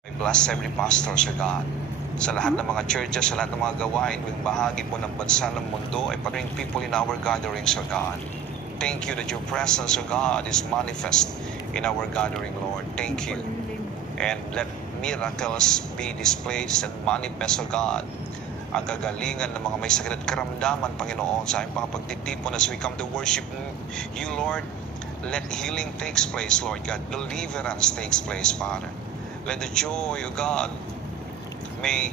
I bless every pastor, Sir God. Sa lahat ng mga churches, sa lahat ng mga gawain, ng bahagi po ng bansa ng mundo, ay patuloy people in our gathering, Sir God. Thank you that your presence, Sir God, is manifest in our gathering, Lord. Thank you. And let miracles be displayed and manifest, Sir God. Ang kagalingan ng mga may sakit at karamdaman, Panginoon, sa aming mga pagtitipon as we come to worship you, Lord. Let healing takes place, Lord God. Deliverance takes place, Father. Let the joy of God may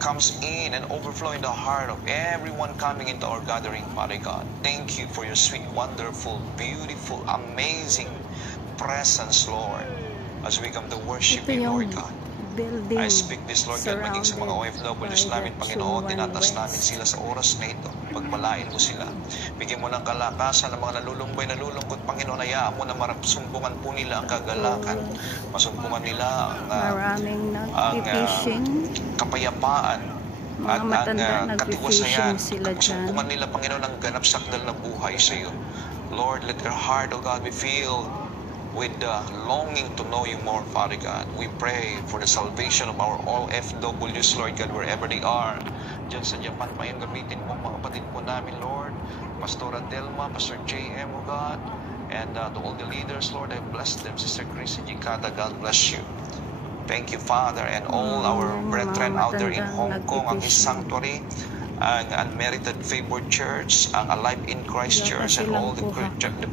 comes in and overflow in the heart of everyone coming into our gathering, Father God. Thank you for your sweet, wonderful, beautiful, amazing presence, Lord, as we come to worship you, Lord God. I speak this, Lord God, maging sa mga OFWs namin, Panginoon, tinatas namin sila sa oras na ito. Pagpalain mo sila. Bigyan mo ng kalakasan ng mga nalulumbay, nalulungkot, Panginoon. Hayaan mo na masumpungan po nila ang kagalakan. Masumpungan nila ang kapayapaan at ang katiwasayan. Masumpungan nila, Panginoon, ang ganap sakdal na buhay sa iyo. Lord, let their heart, O God, be filled with the longing to know you more, Father God. We pray for the salvation of our all FWs, Lord God, wherever they are. Diyan sa Japan, Panginoon, gamitin mo mga kapatid po namin, Lord. Pastor Adelma, Pastor JM, O God, and to all the leaders, Lord, I bless them. Sister Chris and Jikata, God bless you. Thank you, Father, and all our brethren out there in Hong Kong, ang His Sanctuary, ang Unmerited Favored Church, ang Alive in Christ Church, and all the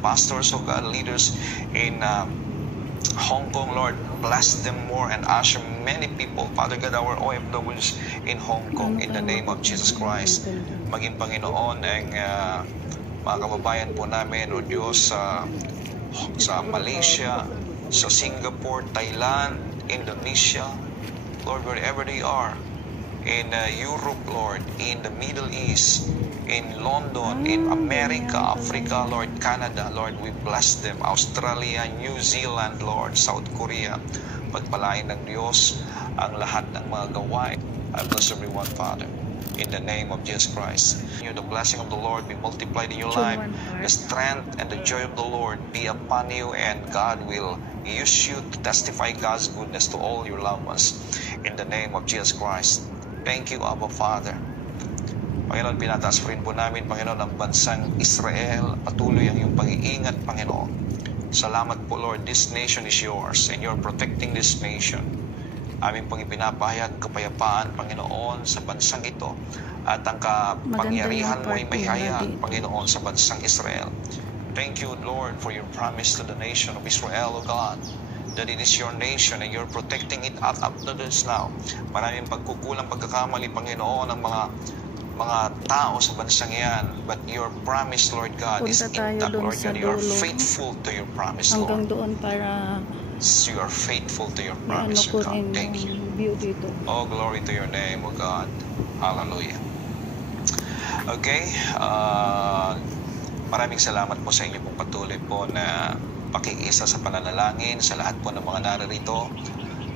pastors of God, leaders in Hong Kong, Lord, bless them more and usher many people, Father God, our OFWs in Hong Kong, in the name of Jesus Christ. Maging Panginoon ang mga kababayan po namin, O Diyos, sa Malaysia, sa Singapore, Thailand, Indonesia, Lord, wherever they are, in Europe, Lord, in the Middle East, in London, in America, Africa, Lord, Canada, Lord, we bless them. Australia, New Zealand, Lord, South Korea, pagpalain ng Diyos ang lahat ng mga gawain. I bless everyone, Father, in the name of Jesus Christ. The blessing of the Lord be multiplied in your life. The strength and the joy of the Lord be upon you, and God will use you to testify God's goodness to all your loved ones. In the name of Jesus Christ. Thank you, Abba Father. Panginoon, pinataas rin po namin, Panginoon, ang bansang Israel. Patuloy ang iyong pag-iingat, Panginoon. Salamat po, Lord. This nation is yours, and you're protecting this nation. Aming pong ipinapahayag kapayapaan, Panginoon, sa bansang ito. At ang kapangyarihan mo ay may hayag, Panginoon, sa bansang Israel. Thank you, Lord, for your promise to the nation of Israel, O God, that it is your nation and you're protecting it up to this now. Maraming pagkukulang, pagkakamali, Panginoon, ng mga tao sa bansang yan. But your promise, Lord God, is intact, Lord God. You are faithful to your promise, Lord. Hanggang doon para you are faithful to your promise, O God. Thank you. Oh, glory to your name, O God. Hallelujah. Okay. Maraming salamat po sa inyo pong patuloy po na pakiisa sa pananalangin sa lahat po ng mga naririto.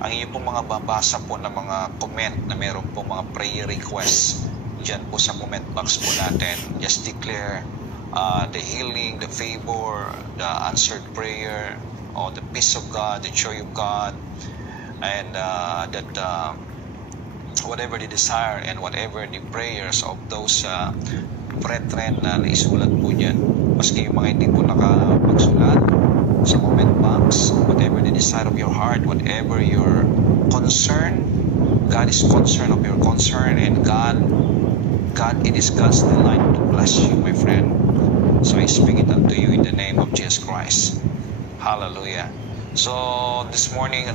Ang inyo pong mga babasa po ng mga comment na meron po mga prayer requests dyan po sa comment box po natin. Just declare the healing, the favor, the answered prayer, or the peace of God, the joy of God, and that whatever the desire and whatever the prayers of those brethren na naisulat po dyan. Maski yung mga hindi po nakapagsulat sa comment box, whatever the desire of your heart, whatever your concern, God is concerned of your concern, and God, it is God's delight to bless you, my friend. So I speak it unto you in the name of Jesus Christ. Hallelujah. So this morning,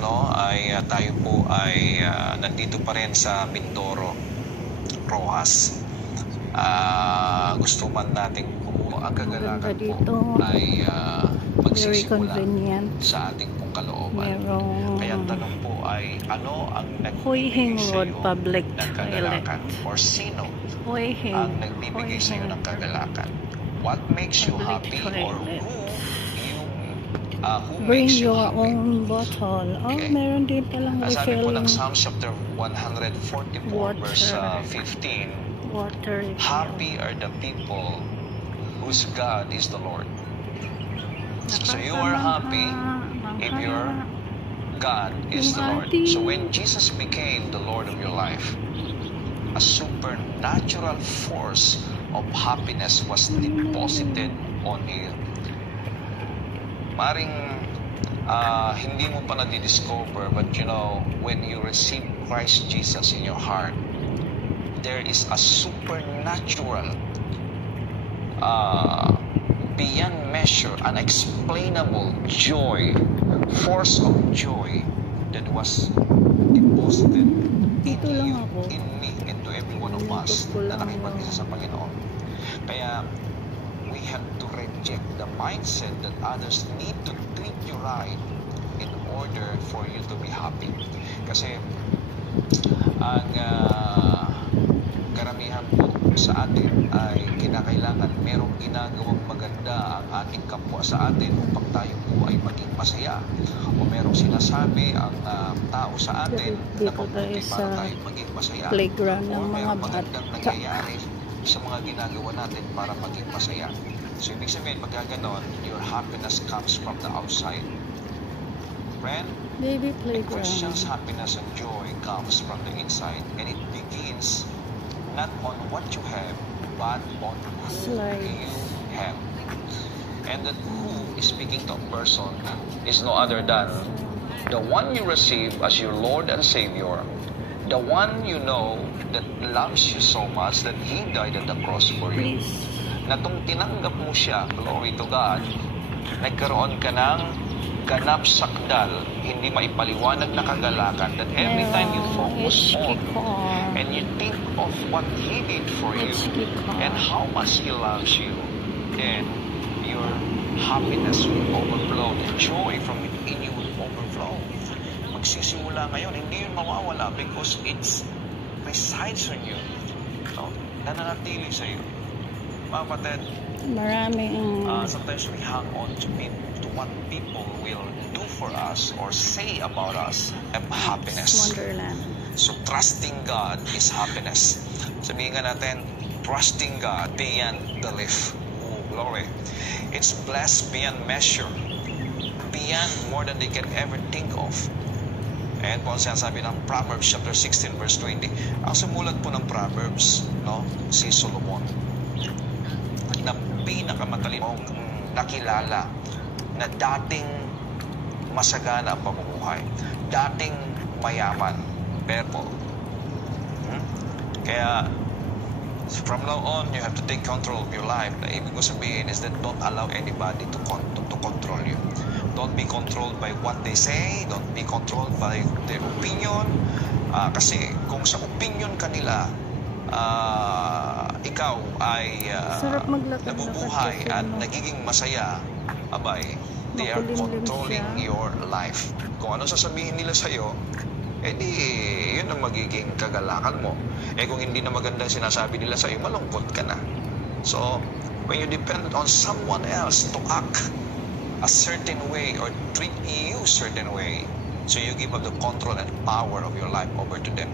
tayo po ay nandito pa rin sa Mindoro, Rojas. Gusto man natin po ang kagalakan po ay magsisimula sa ating pong kalooban. Kaya ang tanong po ay, ano ang nagbibigay sa iyo ng kagalakan? Or sino ang nagbibigay sa iyo ng kagalakan? What makes you happy, or who bring makes you your happy? own bottle. Okay. Meron din palang Sabi po refill ng Psalms chapter 144 verse 15, water refill. happy are the people whose God is the Lord. So you are happy if your God is the Lord. Ate. So when Jesus became the Lord of your life, a supernatural force of happiness was deposited on you. Maring hindi mo pa na-discover, but you know, when you receive Christ Jesus in your heart, there is a supernatural, beyond measure, unexplainable joy, force of joy that was deposited in Dito lang you, ako. in me, and to every one of us Dito na lang nakipag-isa sa Panginoon. Kaya, we have to reject the mindset that others need to treat you right in order for you to be happy. Kasi, ang karamihan po sa atin ay kinakailangan merong ginagawang maganda ang ating kapwa sa atin upang tayo po ay maging masaya. O merong sinasabi ang tao sa atin na Dito tayo mabuti para sa tayo maging masaya. playground O ng mga merong magandang bata. nangyayari sa mga ginagawa natin para maging masaya. So, ibig sabihin, pagka ganon, your happiness comes from the outside. Friend, Baby a playground. Christian's happiness and joy comes from the inside, and it begins not on what you have, but on who Slide. you have. And that who is speaking to a person is no other than the one you receive as your Lord and Savior, the one you know that loves you so much that He died at the cross for you. Please. Na kung tinanggap mo siya, glory to God, nagkaroon ka ng ganap sakdal, hindi maipaliwanag na kagalakan, that every time you focus on and you think of what He did for you and how much He loves you, then your happiness will overflow. The joy from within you will overflow. Magsisimula ngayon, hindi yun mawawala because it's resides on you. No? Nananatili sa iyo. Mga kapatid, Marami ang sometimes we hang on to what people will do for us or say about us and happiness. Wonderland. So trusting God is happiness. Sabihin nga natin, trusting God beyond belief. Oh, glory. It's blessed beyond measure. Beyond more than they can ever think of. Ayan po ang sinasabi ng Proverbs chapter 16 verse 20. Ang sumulat po ng Proverbs, no, si Solomon, na pinakamatalinong nakilala na dating masagana ang pamumuhay, dating mayaman, pero kaya from now on you have to take control of your life. Na ibig ko sabihin is that don't allow anybody to control you. Don't be controlled by what they say, don't be controlled by their opinion, kasi kung sa opinion kanila ikaw ay nabubuhay at nagiging masaya, abay, they are controlling your life. Kung ano sasabihin nila sa'yo, di yun ang magiging kagalakan mo. Kung hindi na magandang sinasabi nila sa'yo, malungkot ka na. So, when you depend on someone else to act a certain way or treat you a certain way, so you give up the control and power of your life over to them,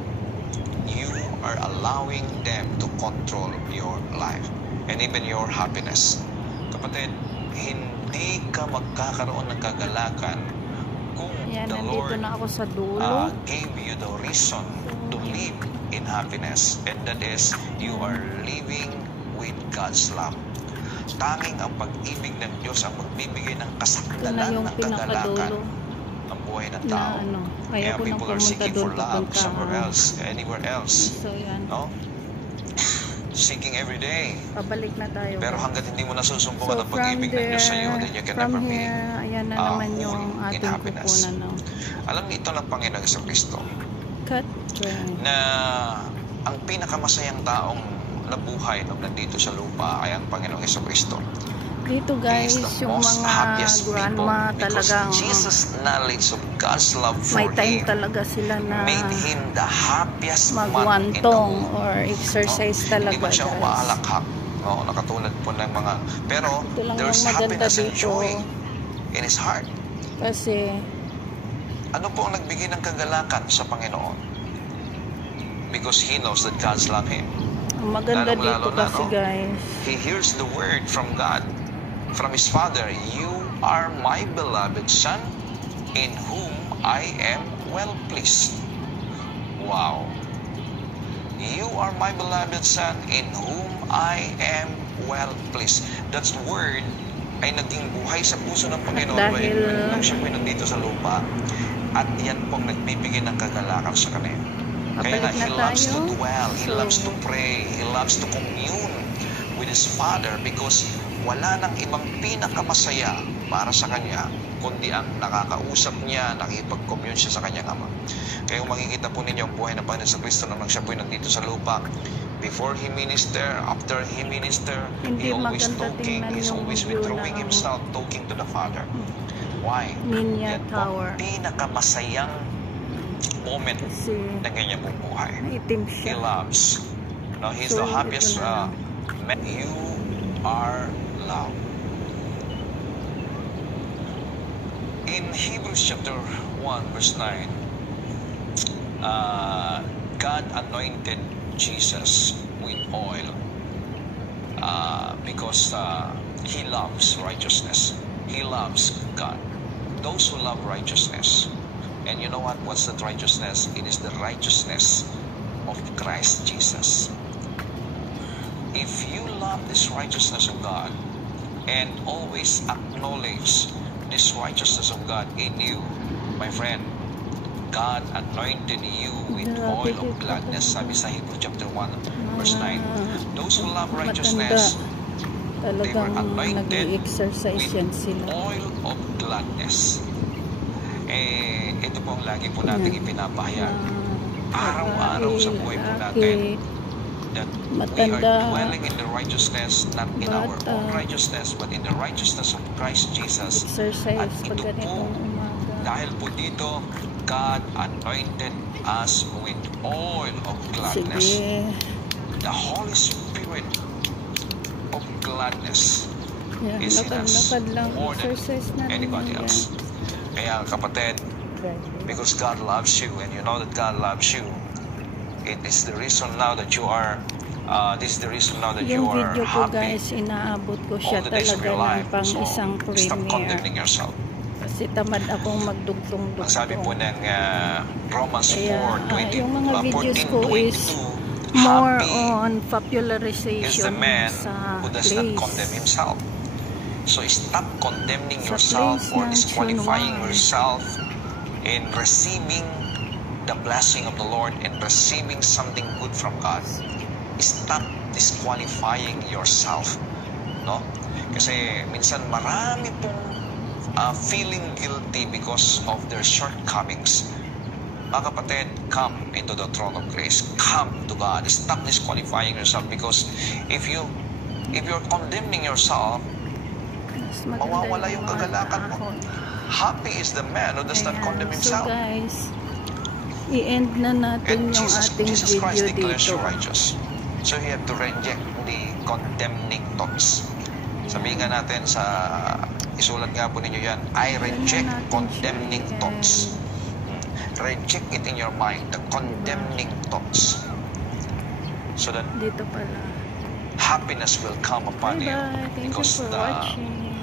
you are allowing them to control your life and even your happiness. Kapatid, hindi ka magkakaroon ng kagalakan kung the Lord na ako sa dulo. gave you the reason to live in happiness, and that is you are living with God's love. Tanging ang pag-ibig ng Diyos ang magbibigay ng kasakdalan ng kagalakan ang buhay ng tao. Kaya people are seeking for love somewhere else, anywhere else. So, yan. No? Seeking every day. Pabalik na tayo. Pero hanggat hindi mo nasusumpungan ang pag-ibig ng Diyos sa iyo, then you can never be ayan na naman yung in ating happiness. kukunan. Alam niyo ito ng Panginoong Jesucristo Cut. na ang pinakamasayang taong nabuhay nung nandito sa lupa ay ang Panginoong Jesucristo. Dito guys, yung mga grandma talagang Jesus' knowledge of God's love may for time him talaga sila na made him the happiest man in the magwantong world. or exercise talaga Hindi man siya guys. umaalakhak. No, nakatulad po ng mga... Pero Ito lang there's yung maganda happiness and dito. joy in his heart. Kasi Ano po ang nagbigay ng kagalakan sa Panginoon? Because he knows that God's love him. ang maganda Lalong-lalo dito na, kasi no? guys, He hears the word from God, from his Father. You are my beloved Son, in whom I am well pleased. Wow. You are my beloved Son, in whom I am well pleased. That's the word ay naging buhay sa puso ng Panginoon nung siya po'y nandito sa lupa. At yan pong nagbibigay ng kagalakan sa kanya. Kaya nga, He loves to dwell, He loves to pray, He loves to commune with His Father because wala nang ibang pinakamasaya para sa Kanya kundi ang nakakausap niya, nakipag-commune siya sa Kanyang Ama. Kaya kung makikita po ninyo ang buhay ng Panginoon sa Kristo nang siya po'y nandito sa lupa, before He minister, after He minister, He always talking, He's always withdrawing Himself, talking to the Father. Why? Yan po ang pinakamasayang moment ng kanyang buhay. He loves. No, He's the happiest man. You are loved. In Hebrews chapter 1 verse 9, God anointed Jesus with oil because He loves righteousness. He loves God. Those who love righteousness. And you know what? What's that righteousness? It is the righteousness of Christ Jesus. If you love this righteousness of God and always acknowledge this righteousness of God in you, my friend, God anointed you with oil of gladness. Sabi sa Hebrews chapter 1 verse 9. Those who love righteousness, they were anointed with oil of gladness. Ito po ang lagi po natin ipinapahayag. Araw-araw sa buhay po natin that we are dwelling in the righteousness, not in our own righteousness, but in the righteousness of Christ Jesus. At ito po, dahil po dito, God anointed us with oil of gladness. The Holy Spirit of gladness is in us more than anybody else. Kaya kapatid, because God loves you and you know that God loves you, it is the reason now that you are this is the reason now that you are video ko happy. Guys, inaabot ko siya All the days of talaga your life. ng pang So, isang stop premiere. condemning yourself. Kasi tamad akong magdugtong-dugtong. Ang sabi po ng Romans 4:20, yung mga videos ko 14:22, is more happy on is popularization the man sa who does not place. condemn himself. So stop condemning Sa yourself place or ng disqualifying Chunwar. yourself in receiving the blessing of the Lord and receiving something good from God. Stop disqualifying yourself. No? Kasi minsan marami pong feeling guilty because of their shortcomings. Mga kapatid, come into the throne of grace. Come to God. Stop disqualifying yourself because if you're condemning yourself, mawawala yung kagalakan mo. Happy is the man who does not condemn himself. So guys, i-end na natin yung ating Jesus Christ video declares you dito. righteous. So you have to reject the condemning thoughts. Sabihin nga natin sa, isulat nga po ninyo yan, I reject condemning thoughts. Reject it in your mind, the condemning thoughts. So that Dito pala. happiness will come upon you Bye-bye. Thank you because for watching.